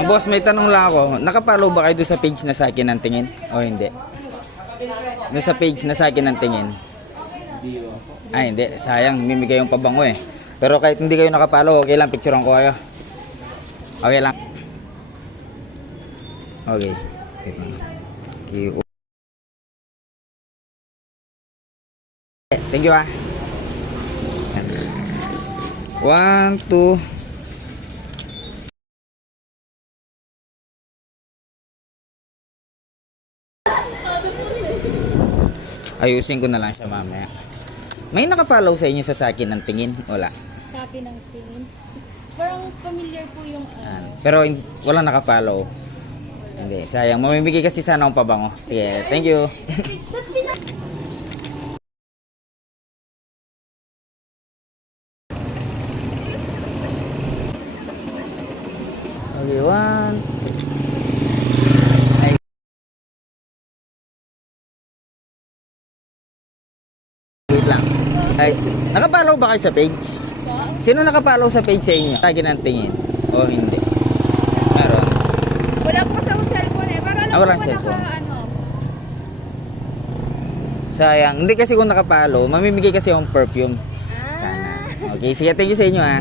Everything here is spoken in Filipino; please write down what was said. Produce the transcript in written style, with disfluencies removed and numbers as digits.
Ang boss, may tanong lang ako. Nakapollow ba kayo doon sa page na sa akin ng tingin? O hindi? Doon sa page na sa akin ng tingin? Ay, hindi. Sayang, mimigay yung pabango eh. Pero kahit hindi kayo nakapollow, okay lang. Picturean ko kayo. Okay lang. Okay. Wait lang. Okay. Thank you ah. 1, 2. Ayusin ko na lang siya mamaya. May nakapollow sa inyo sa sakin ng tingin? Wala. Sa akin ang tingin. Parang familiar po yung Pero wala nakapollow. Hindi, sayang. Mamimigay kasi sana akong pabango. Sige, thank you. Okay, 1. Ay. Wait lang. Ay, nakapollow ba kayo sa page? Sino nakapollow sa page sa inyo? Tagin ang tingin. O hindi? Meron. Wala po kasi akong cellphone eh. Para alam Walang ko cellphone. ano. Sayang. Hindi kasi kung nakapollow, mamimigay kasi yung perfume. Sana. Okay, sige, thank you sa inyo ah.